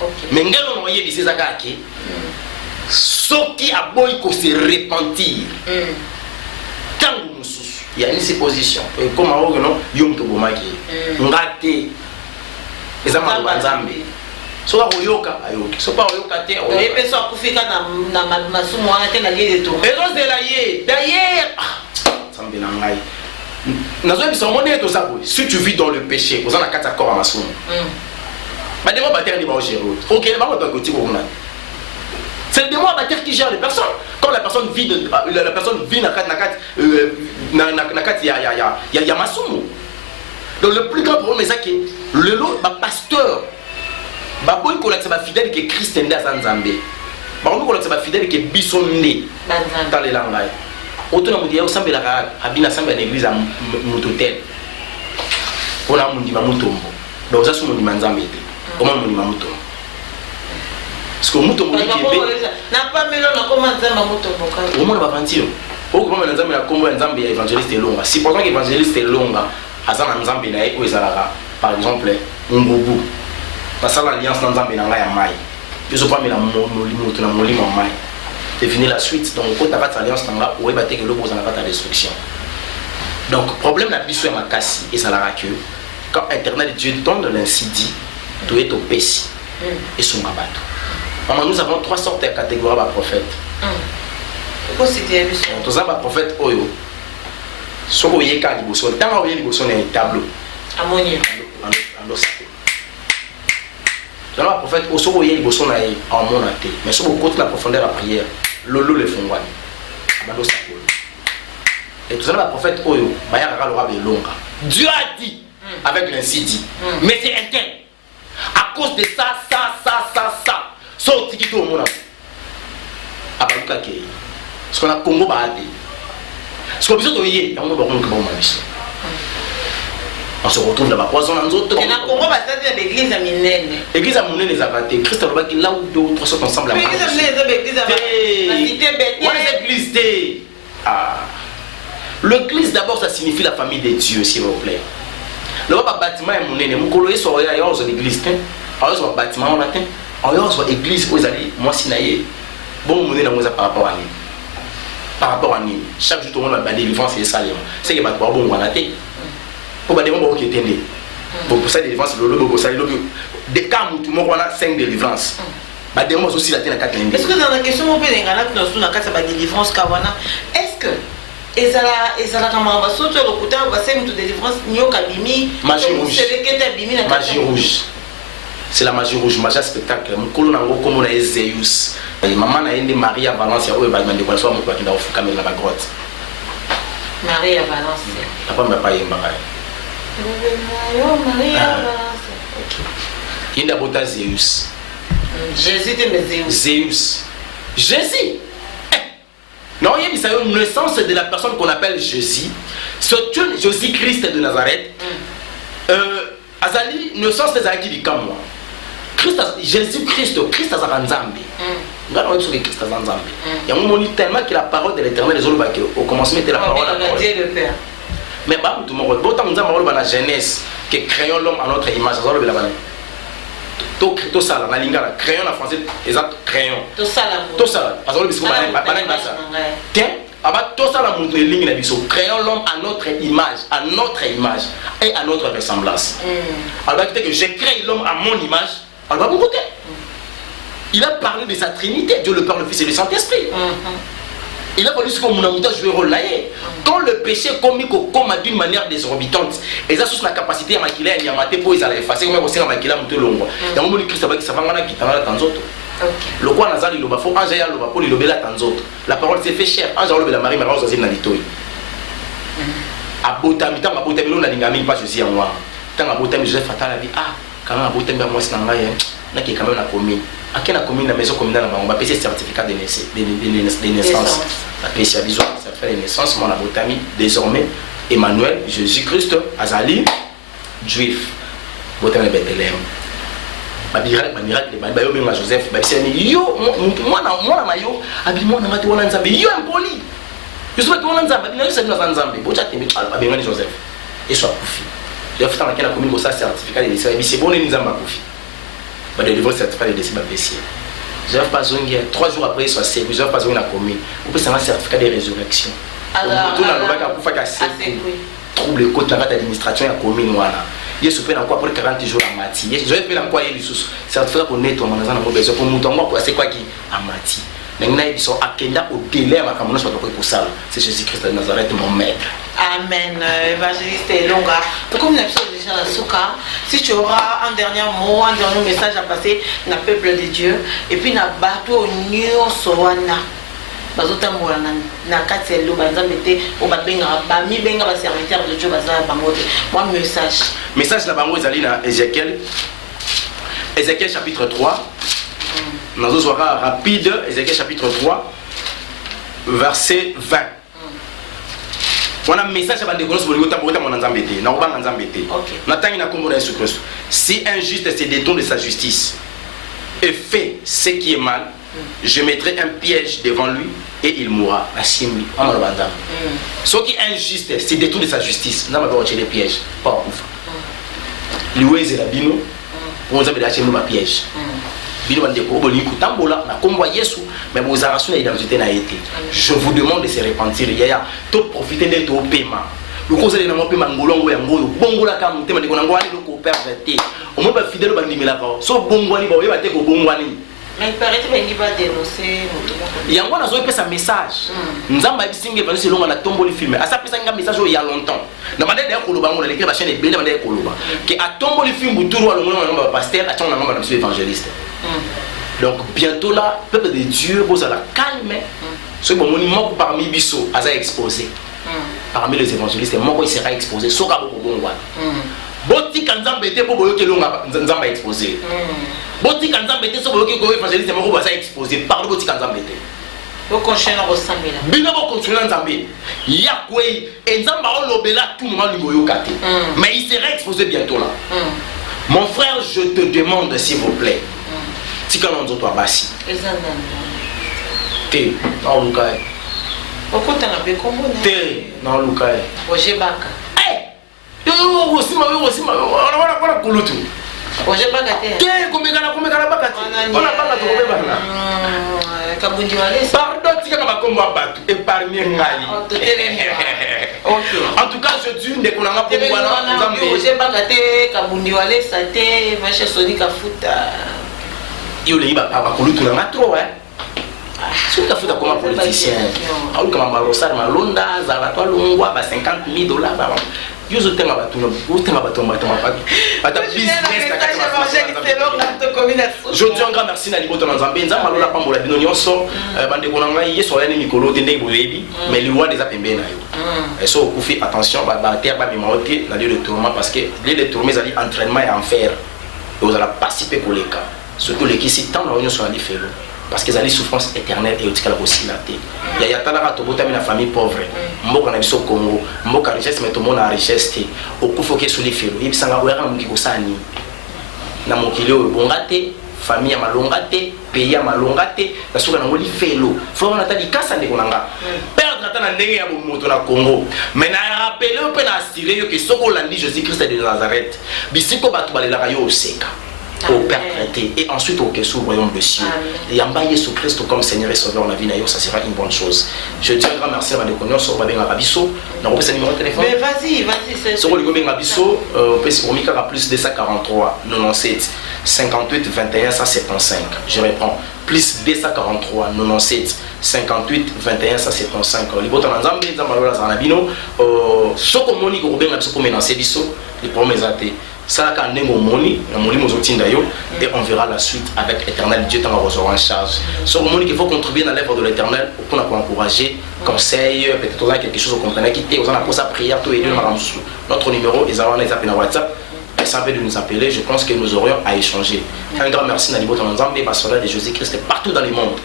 OK. Mais ngelo no yebi sezaka ke. Soki aboy ko se repentir. Tangu mususu. Il y a une supposition. Et comme on non yom to bomaki. Ngate. Ezama banzambe. So ba koyoka ayoki. So ba koyoka te. O yepe so akufika na masumu wana te na lié de tout. Ezo de la ye. D'ailleurs. Sambe na ngai. Si tu vis dans le péché, vous en avez 4 accords à ma somme. C'est le démon abatteur qui gère les personnes. Quand la personne vit il y a ma somme. Donc le plus grand problème c'est que le pasteur, il fidèle que Christ est dans Zambé. Il fidèle que Bissonné dans les langues. Autour de la sambe la abina sambe à l'église à Mutotel. On a mundi mamutombo. Donc ça c'est mundi manzambe. Comment mundi mamutombo? Parce que mutombo qui n'a pas mis là comment nzamba mutombo. Au moins va mentir. Au comment nzambe la combo nzambe évangéliste longa. Si pendant que évangéliste longa, azana nzambe na eko ezalaka par exemple Ngobu. Parce que l'alliance nzambe na ya mai. Je sais pas mais la molimo to na molimo mai. C'est fini la suite. Donc, quand tu as alliance, tu as destruction. Donc, problème la biso ma casse et ça la que quand Internet Dieu donne l'incidi, tu es au pessi et son mabato. Maman, nous avons 3 sortes de catégories de prophètes. Pourquoi c'était lui? Tous les prophètes oyo. Ce qu'on y est quand il bosse, tant qu'on y est bosse, on est tableau. Ammonium. Dans le prophète, au second il bosse on est en monaté. Mais sur le côté de la profondeur de la prière, lolo le font wani. Abado sa pole. Et tout ça, le prophète oyo, bayara le rabe longa. Dieu a dit avec l'incidi, mais c'est interne. À cause de ça. So tikito au monde. Abaluka ke. Ce qu'on a Congo baate. Ce qu'on a besoin de y est, on va voir comment on mission. On se retrouve dans la poison en autres. Et dans Congo baate l'église à Minene. L'église à Minene les abaté. Christ a dit là où 2 ou 3 sont ensemble là. L'église à Minene les églises à la cité Bethel. Ouais, l'église de l'église d'abord ça signifie la famille de Dieu s'il vous plaît. Le bâtiment est Minene, mon colo est sur l'église. Alors sur bâtiment on atteint. Alors sur l'église où ils allaient moi sinaye. Bon Minene on par rapport à lui. Par rapport à nous, chaque jour tout le monde va délivrance et ça c'est que va bon on a été pour des moments qui étaient pour ça délivrance le lobo ça le des cas où tout le monde a 5 délivrances bah des moments aussi la tête 4 est-ce que dans la question on peut ngana que nous na kata ba délivrance kawana est-ce que ezala kama ba soto le côté va c'est une délivrance nyoka bimi magie rouge c'est la magie rouge magie spectacle mon colon nango comme on a Zeus maman na ende Maria Valencia oyo ba mande kwa somo kwa kinda ofuka mela ba grotte Maria Valencia papa mba pa yemba kaya Maria Valencia OK inda bota Zeus Jésus te Zeus Jésus non il y a une naissance de la personne qu'on appelle Jésus c'est Jésus Christ de Nazareth azali naissance des aki di kamwa Jésus Christ azaka nzambe ngana on dit Christ azaka nzambe ya moni tellement que la parole de l'Éternel les autres au commencement était la parole de Dieu le Père mais ba tout monde autant nzambe ba na Genèse que créons l'homme à notre image ça le bana to sala na lingala crayon en français exact crayon to sala azolo bisiko bana basa tiens aba to sala mutu ligne na biso créons l'homme à notre image et à notre ressemblance alors que j'ai créé l'homme à mon image alors bon côté il a parlé de sa Trinité Dieu le Père le Fils et le Saint-Esprit il a fallu que mon amour jouer rôle là quand le péché commis comme d'une manière désorbitante et ça sous la capacité à maquiller à yamate pour ils allaient effacer comme aussi à maquiller mutu longo donc mon Christ va qui ça va ngana kitana tanzoto le quoi nazali lo ba fo anja ya lo ba pour le bela tanzoto la parole s'est fait cher anja lo bela Marie Marie aussi na litoi abotami tanga abotami lo na lingami pas Jésus en moi tanga abotami Joseph atala vie quand même abotami ba moi c'est ngai na qui quand même na commune à quelle commune la maison communale on va payer certificat de naissance la payer visuel certificat de naissance mon abotami désormais Emmanuel Jésus-Christ azali juif botami Bethléem ba miracle ba yo benga Joseph ba seni yo moi na yo abi moi na mati wana nzambe yo impoli yo so ko wana nzambe na yo sa nzambe bocha temi abenga Joseph et soit kufi je fais dans la commune ko sa certificat de naissance c'est bon ni nzamba kufi ba de livrer certificat de décès ba pessier je vais pas zongi 3 jours après soit c'est je vais pas zongi na commune ou peut un certificat de résurrection alors tout na lobaka kufa ka c'est trouble côté la administration ya commune wana yesu pe na quoi pour 40 jours à mati je vais pe na quoi yesu certificat pour netto manazana mo besoin pour mutongo quoi c'est quoi qui à mati maintenant ils sont akenda au délai ma kamono soit pour ça c'est Jésus-Christ de Nazareth mon maître. Amen. Évangéliste Longa. Comme nous avons déjà la souka, si tu auras un dernier mot, un dernier message à passer dans le peuple de Dieu, et puis na bateau nyo sowana. Bazota mola na katelo banzamete o babenga ba mi benga ba serviteur de Dieu bazala bangote. Moi message la bango ezali na Ézéchiel chapitre 3. Nous allons voir rapide Ézéchiel chapitre 3 verset 20. On a un message à bande pour le temps mon nzambete na obanga nzambete na tangi na kombo na Jésus Christ si un juste se détourne de sa justice et fait ce qui est mal je mettrai un piège devant lui et il mourra la simbi amalo bandam ce qui est injuste se détourne de sa justice na ba retirer les pièges pas kufa liweze la bino pour nous abedacher nous ma piège bino bande ko boni kutambola na kombo Yesu mais vos arrations identité na été je vous demande de se repentir yaya to profiter de to paiement le conseil na mope mangolongo ya ngoyo bongola ka mutema ndiko nango ali ko pervertir au moins ba fidèle ba ndimela ka so bongwani ba oyeba te ko bongwani. Mais il paraît que tu vas dénoncer. Yango na zo pesa message. Nzamba bisinge va se longa na tomboli film. Asa pesa nga message il y a longtemps. Na bande de koloba ngona leke ba chaîne bele bande koloba. Que a tomboli film buturu wa longa na pasteur a tona ngamba na monsieur évangéliste. Donc bientôt là peuple de Dieu vous la calme. Ce bon monument parmi biso asa exposé. Parmi les évangélistes moko il sera exposé soka boko bongwa. Boti kanzamba ete po boyoke longa nzamba exposé. Boti kanzamba ete so boyoke ko évangéliste moko ba sa exposé par boti kanzamba ete. Vous continuez à ressembler là. Bino bo continuer à nzambe. Ya kwei nzamba o lobela tout moment lingoyo kate. Mais il sera exposé bientôt là. Mon frère, je te demande s'il vous plaît. Tika nonzo to abasi. Te na lukai. Okota na be kombo na. Te na lukai. Roger Baka. Yo osima wana kulutu. Roger Baka te. Te komekana baka te. Ona baka to kobeba na. Kabundi wale. Pardon tika ka bakombo abatu épargner ngai. OK. En tout cas, je dis ndeko na nga pombo wana nzambe. Roger Baka te kabundi wale sate vache soni kafuta. Yo le iba pa kulutu na nga trop Si tu as fait comme un politicien, comme un malosar, malonda, zalato longwa, ba $50,000. Yo zo tenga batuna, yo tenga batuma batuma pas. Ata business je dis un grand merci na liboto na Nzambe, nzamba lola pambola bino nyonso, bande ko na ngai yeso ya ni mikolo te ndenge boyebi, mais liwa des apembe na yo. Et so kufi attention ba terre ba mimote na lieu de tourment parce que lieu de tourment ali entraînement et enfer. Et vous allez participer pour les cas. Surtout les qui si tant na nyonso ali felo. Parce qu'ils ont des souffrances éternelles et aussi la possibilité. Il y a tellement de la famille pauvre. Mboka na biso Congo, mboka richesse mais tout le monde a richesse. Au coup faut que sur les félo. Et puis ça va ouvrir un kiko sani. Na mokilio bongate, famille malongate, pays malongate, la souka na ngoli félo. Faut on attend di kasa ndeko nanga. Perdre attend na ndenge ya moto na Congo. Mais na rappeler on peut na assurer que soko landi Jésus-Christ de Nazareth. Bisiko batu balela yo oseka. Au Père traité et ensuite au royaume de cieux. Et en bas Jésus-Christ comme Seigneur et Sauveur la vie ça sera une bonne chose. Je dis un grand merci à Madame sur Babin Rabisso. On a numéro de téléphone. Mais vas-y. Sur le Babin Rabisso, plus 243 97 58 21 175. Je reprends. Plus 243 97 58 21 175. Les bottes en Zambie, Zambalola Zanabino. Soko Moni ko Babin Rabisso pour menacer biso. Les premiers athées. Ça quand on moni, et on verra la suite avec l'Éternel. Dieu t'en recevoir en charge. Sur le monde qu'il faut contribuer dans l'œuvre de l'Éternel pour encourager, conseil, peut-être on a quelque chose au comprenez quitter, on a pour sa prière, tout et deux notre numéro, ils ont les appels à WhatsApp. Et ça veut de nous appeler, je pense que nous aurions à échanger. Un grand merci à Libo Tanzambe, Bassola de Jésus-Christ partout dans le monde.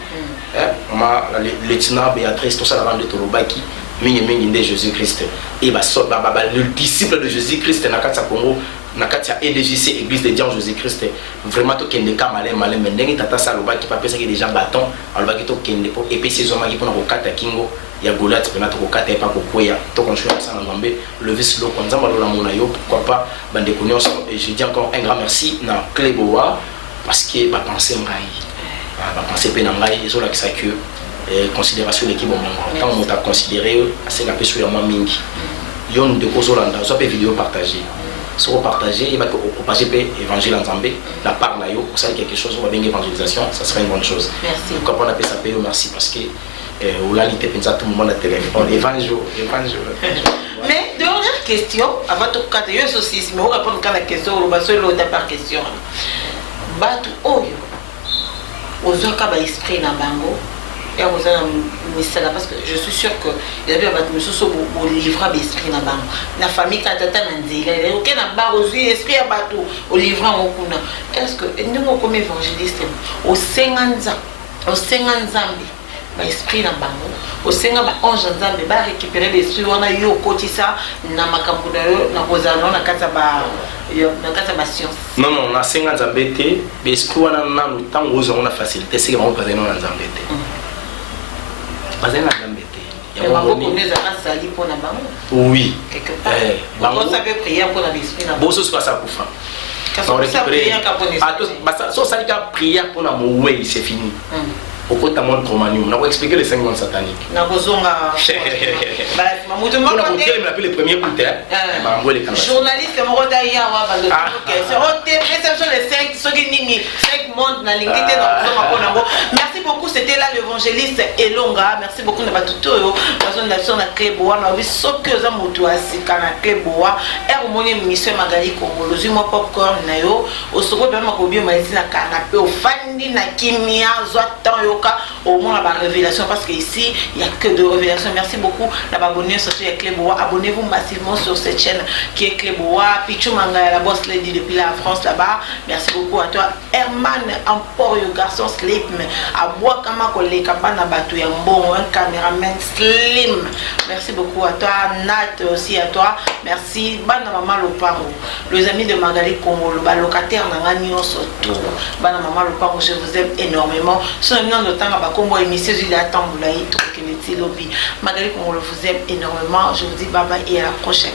Le lieutenant Béatrice, tout ça la bande de Torobaki. De Jésus-Christ et le disciple de Jésus-Christ Nakatsa Congo Nakatia EDJC Église de Dieu Jésus-Christ vraiment to kende ka malin mais ndenge tata saloba qui pas penser que déjà bâton alors qui to kende pour épée ces hommes qui pour kokata kingo ya Goliath pena to kokata pas kokoya to continuer ça na Nzambe lever silo kwa Nzamba lola mona yo pourquoi pas bande konyoso et je dis encore un grand merci na Cléboa parce que ba penser ngai ba penser pe na ngai zo la ki ça que considération l'équipe tant on t'a considéré assez la sur moi mingi yon de kozolanda soit vidéo partagée soit partagé il va propager évangile en Zambie la part là yo ça quelque chose on va bien évangélisation ça serait une bonne chose merci quand on appelle ça payer merci parce que on l'a lit pensa tout le monde à téléphone évangile mais dernière question avant de casser yo aussi mais on répond à la question on va seul l'autre par question batu oyo ozoka ba esprit na bango et vous avez parce que je suis sûr que il y avait un monsieur au livrable esprit na bango la famille quand tata nanzela OK na ba ozu esprit ya bato au livrant okuna est-ce que nous comme évangéliste au senganza Nzambe ba esprit na bango au senga ba ange Nzambe ba récupérer l'esprit wana yo kotisa na makambo na yo na kozana na kata ba science. Non, na senga Nzambe te l'esprit wana na ntango ozo na facilité c'est vraiment pas na Nzambe te. Oui. Quelque part. On savait prier pour la l'esprit. Bon, ce soit ça pour faire. On récupère. Ça, ça prière pour la mouée, c'est fini. au côté de mon chromanium. On va expliquer les 5 mondes sataniques. On a le premier coup de journaliste, merci beaucoup, c'était là l'évangéliste Elonga. Merci beaucoup de tout. Magali Congolo, Zuma Popcorn Nayo, au second Makobio Maïsina Canapé, au Fandi Nakimia, Zoatan Yoka, au moins la révélation, parce qu'ici il n'y a que de révélations. Merci beaucoup d'abonner surtout à Clébois. Abonnez-vous massivement sur cette chaîne qui est Clébois. Pichou Manga, la boss lady depuis la France là-bas. Merci beaucoup à toi. Herman Emporio, garçon slim. À Boakama Kole Kabana Batou Yambon, un caméraman slim. Merci beaucoup à toi. Nat aussi à toi. Merci. Bana Maman Lopango. Les amis de Magali Congolo, locataire Nanganio surtout. Bana Maman Lopango, je vous aime énormément. Sur le nom de temps, Combo émission, je l'attends. Magali Congolo vous aime énormément. Je vous dis bye bye et à la prochaine.